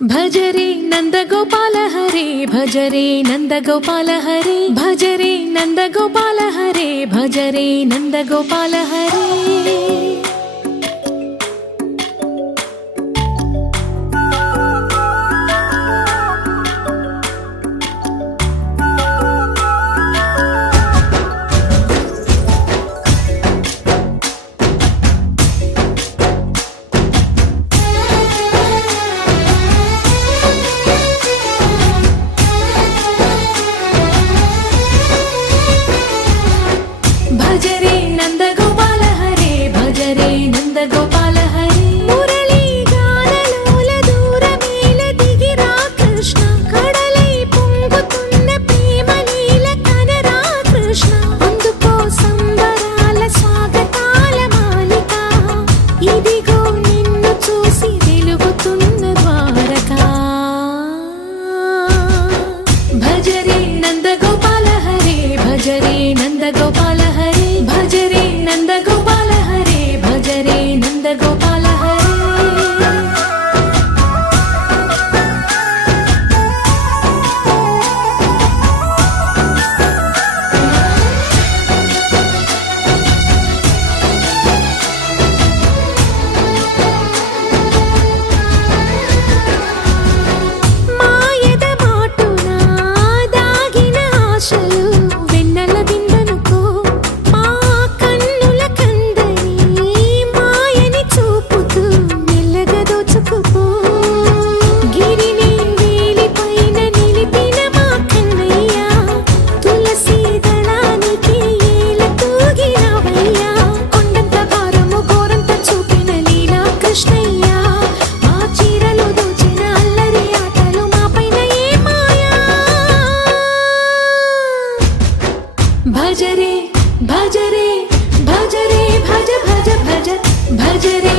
భజరే నందగోపాల హరే భజరే నందగోపాల హరే భజరే నందగోపాల హరే భజరే నందగోపాల హరే భజరే నందగోపాల హరే భజరే నందగోపాల హరే మురళీ గానలోల దూరమేల దిగిరా కృష్ణ కడలై పొంగుతున్న ప్రేమ లీల కనరా కృష్ణ అందుకో సంబరాల స్వాగతాల మాలిక ఇదిగో నిన్ను చూసి వెలుగుతున్న ద్వారకా భజరే నందగోపాల హరే భజరే నందగోపాల హరే భజరే నందగోపాల హరే భజరే నందగోపాల హరే మాయద మాటున దాగిన ఆశలు వెన్నెల విందనుకో మా కన్నుల కందని మాయని చూపుతూ మెల్లగా దోచుకుపో గిరిని వేలిపైన నిలిపిన మా కన్నయ్య తులసి దళానికి ఏల తూగినవయ్యా కొండంత భారము గోరంత చూపిన లీలా కృష్ణయ్య మా చీరలు దోచిన అల్లరి ఆటలు మాపైన ఏ మాయా భజరే భజరే భజరే భజ భజ భజ భజరే